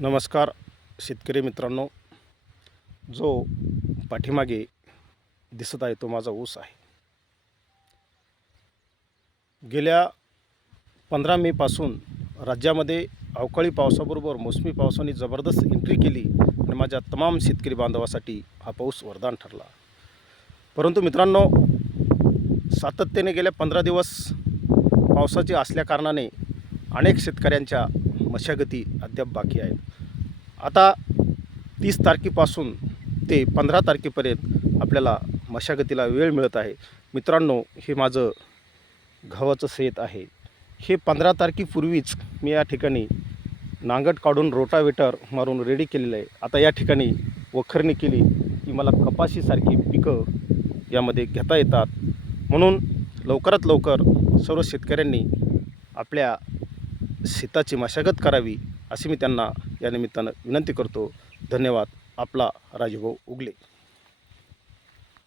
नमस्कार शेतकरी मित्रांनो. जो पाठीमागे दिसत आहे तो माझा ऊस आहे. गेल्या पंधरा मेपासून राज्यामध्ये अवकाळी पावसाबरोबर मोसमी पावसाने जबरदस्त एंट्री केली आणि माझ्या तमाम शेतकरी बांधवासाठी हा पाऊस वरदान ठरला. परंतु मित्रांनो सातत्याने गेल्या पंधरा दिवस पावसाचे असल्याकारणाने अनेक शेतकऱ्यांच्या मशागती अद्याप बाकी आहेत. आता तीस तारखेपासून ते पंधरा तारखेपर्यंत आपल्याला मशागतीला वेळ मिळत आहे. मित्रांनो हे माझं गव्हाचं शेत आहे. हे पंधरा तारखेपूर्वीच मी या ठिकाणी नांगट काढून रोटावेटर मारून रेडी केलेलं आहे. आता या ठिकाणी वखरणी केली की मला कपाशीसारखी पिकं यामध्ये घेता येतात. म्हणून लवकरात लवकर सर्व शेतकऱ्यांनी आपल्या शेताची मशागत करावी अशी मी त्यांना या निमित्तानं विनंती करतो. धन्यवाद. आपला राजभाऊ उगले.